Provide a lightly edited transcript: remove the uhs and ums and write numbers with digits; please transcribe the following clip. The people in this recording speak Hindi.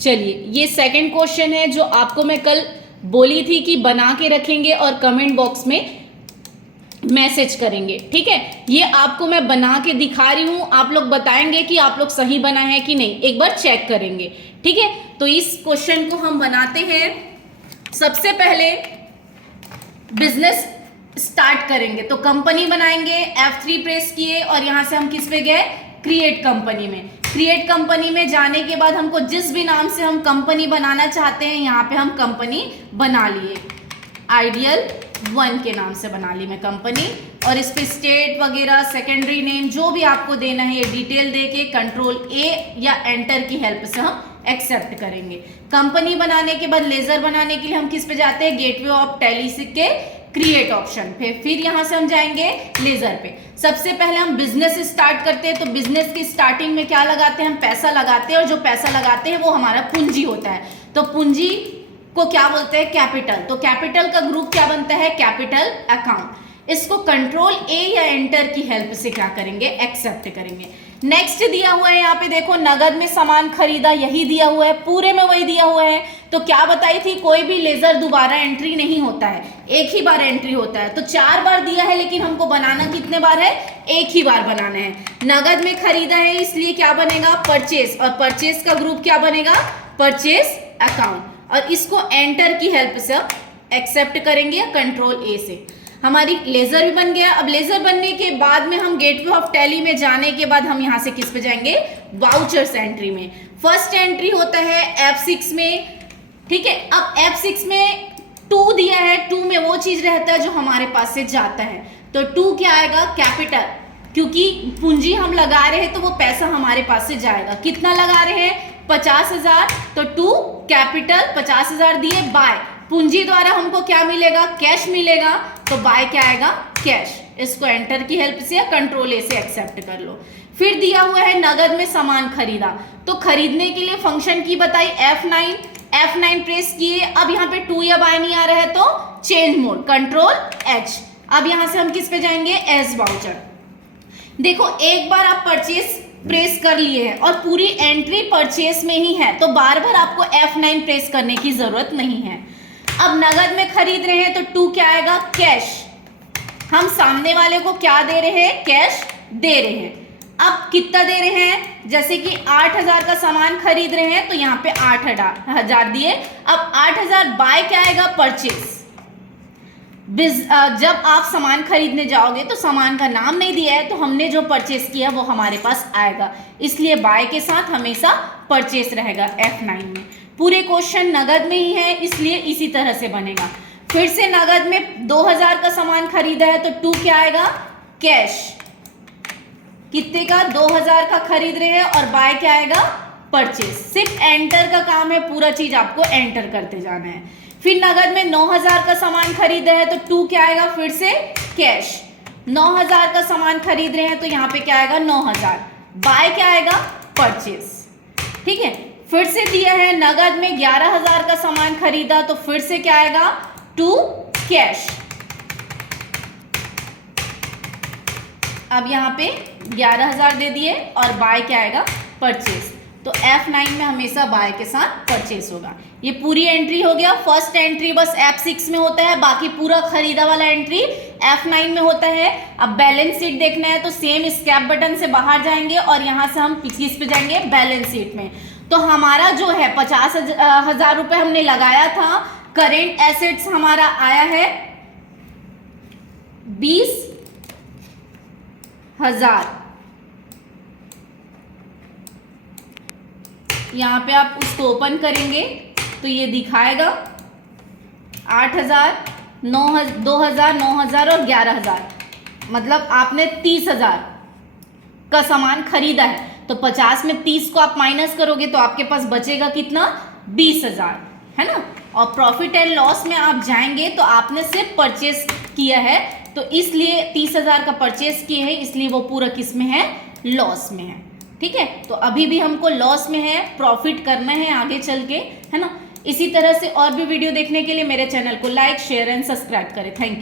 चलिए, ये सेकंड क्वेश्चन है जो आपको मैं कल बोली थी कि बना के रखेंगे और कमेंट बॉक्स में मैसेज करेंगे। ठीक है, ये आपको मैं बना के दिखा रही हूं, आप लोग बताएंगे कि आप लोग सही बना है कि नहीं, एक बार चेक करेंगे। ठीक है, तो इस क्वेश्चन को हम बनाते हैं। सबसे पहले बिजनेस स्टार्ट करेंगे तो कंपनी बनाएंगे, F3 प्रेस किए और यहां से हम किस पे गए, क्रिएट कंपनी में। क्रिएट कंपनी में जाने के बाद हमको जिस भी नाम से हम कंपनी बनाना चाहते हैं यहाँ पे हम कंपनी बना लिए, आइडियल 1 के नाम से बना ली मैं कंपनी। और इस पे स्टेट वगैरह सेकेंडरी नेम जो भी आपको देना है ये डिटेल दे के कंट्रोल A या एंटर की हेल्प से हम एक्सेप्ट करेंगे। कंपनी बनाने के बाद लेजर बनाने के लिए हम किस पे जाते हैं, गेटवे ऑफ टैली के क्रिएट ऑप्शन पे। फिर यहां से हम जाएंगे लेजर पे। सबसे पहले हम बिजनेस स्टार्ट करते हैं तो बिजनेस की स्टार्टिंग में क्या लगाते हैं, हम पैसा लगाते हैं और जो पैसा लगाते हैं वो हमारा पूंजी होता है। तो पूंजी को क्या बोलते हैं, कैपिटल। तो कैपिटल का ग्रुप क्या बनता है, कैपिटल अकाउंट। इसको कंट्रोल A या एंटर की हेल्प से क्या करेंगे, एक्सेप्ट करेंगे। नेक्स्ट दिया हुआ है यहाँ पे देखो, नगद में सामान खरीदा, यही दिया हुआ है, पूरे में वही दिया हुआ है। तो क्या बताई थी, कोई भी लेजर दोबारा एंट्री नहीं होता है, एक ही बार एंट्री होता है। तो 4 बार दिया है लेकिन हमको बनाना कितने बार है, एक ही बार बनाना है। नगद में खरीदा है इसलिए क्या बनेगा, परचेस, और परचेस का ग्रुप क्या बनेगा, परचेस अकाउंट। और इसको एंटर की हेल्प से एक्सेप्ट करेंगे कंट्रोल A से। हमारी लेजर भी बन गया। अब लेजर बनने के बाद में हम गेटवे ऑफ टैली में जाने के बाद हम यहाँ से किस पे जाएंगे, वाउचर्स एंट्री में। फर्स्ट एंट्री होता है F6 में। ठीक है, अब F6 में 2 दिया है, 2 में वो चीज रहता है जो हमारे पास से जाता है। तो 2 क्या आएगा, कैपिटल, क्योंकि पूंजी हम लगा रहे हैं तो वो पैसा हमारे पास से जाएगा। कितना लगा रहे हैं, 50,000, तो 2 कैपिटल 50,000 दिए, बाय पूंजी द्वारा हमको क्या मिलेगा, कैश मिलेगा। तो बाय क्या आएगा, कैश। इसको एंटर की हेल्प से या कंट्रोल A से एक्सेप्ट कर लो। फिर दिया हुआ है नगद में सामान खरीदा, तो खरीदने के लिए फंक्शन की बताई F9 प्रेस किए। अब यहाँ पे 2 या बाय नहीं आ रहा है तो चेंज मोड, कंट्रोल H। अब यहाँ से हम किस पे जाएंगे, एज वाउचर। देखो एक बार आप परचेस प्रेस कर लिए हैं और पूरी एंट्री परचेस में ही है, तो बार बार आपको F9 प्रेस करने की जरूरत नहीं है। अब नगद में खरीद रहे हैं तो 2 क्या आएगा, कैश। हम सामने वाले को क्या दे रहे हैं, कैश दे रहे हैं। अब कितना दे रहे हैं, जैसे कि 8,000 का सामान खरीद रहे हैं तो यहाँ पे 8,000 दिए। अब 8,000 बाय क्या आएगा, परचेस। जब आप सामान खरीदने जाओगे तो सामान का नाम नहीं दिया है, तो हमने जो परचेस किया वो हमारे पास आएगा, इसलिए बाय के साथ हमेशा परचेस रहेगा F9 में। पूरे क्वेश्चन नगद में ही है इसलिए इसी तरह से बनेगा। फिर से नगद में 2,000 का सामान खरीदा है तो 2 क्या आएगा, कैश। कितने का, 2,000 का खरीद रहे हैं और बाय क्या आएगा, परचेस। सिर्फ एंटर का काम है, पूरा चीज आपको एंटर करते जाना है। फिर नगद में 9,000 का सामान खरीदा है तो 2 क्या आएगा, फिर से कैश। 9,000 का सामान खरीद रहे हैं तो यहाँ पे क्या आएगा, 9,000, बाय क्या आएगा, परचेस। ठीक है, फिर से दिया है नगद में 11,000 का सामान खरीदा तो फिर से क्या आएगा, 2 कैश। अब यहाँ पे 11,000 दे दिए और बाय क्या आएगा, परचेस। तो F9 में हमेशा बाय के साथ परचेस होगा। ये पूरी एंट्री हो गया। फर्स्ट एंट्री बस F6 में होता है, बाकी पूरा खरीदा वाला एंट्री F9 में होता है। अब बैलेंस शीट देखना है तो सेम स्कैप बटन से बाहर जाएंगे और यहाँ से हम किस पे जाएंगे, बैलेंस शीट में। तो हमारा जो है 50,000 रुपए हमने लगाया था, करेंट एसेट्स हमारा आया है 20,000। यहाँ पे आप उसको ओपन करेंगे तो ये दिखाएगा 8,000, 2,000, 9,000 और 11,000, मतलब आपने 30,000 का सामान खरीदा है। तो 50 में 30 को आप माइनस करोगे तो आपके पास बचेगा कितना, 20,000, है ना। और प्रॉफिट एंड लॉस में आप जाएंगे तो आपने सिर्फ परचेस किया है, तो इसलिए 30,000 का परचेस किए हैं, इसलिए वो पूरा किस में है, लॉस में है। ठीक है, तो अभी भी हमको लॉस में है, प्रॉफिट करना है आगे चल के, है ना। इसी तरह से और भी वीडियो देखने के लिए मेरे चैनल को लाइक, शेयर एंड सब्सक्राइब करें। Thank you.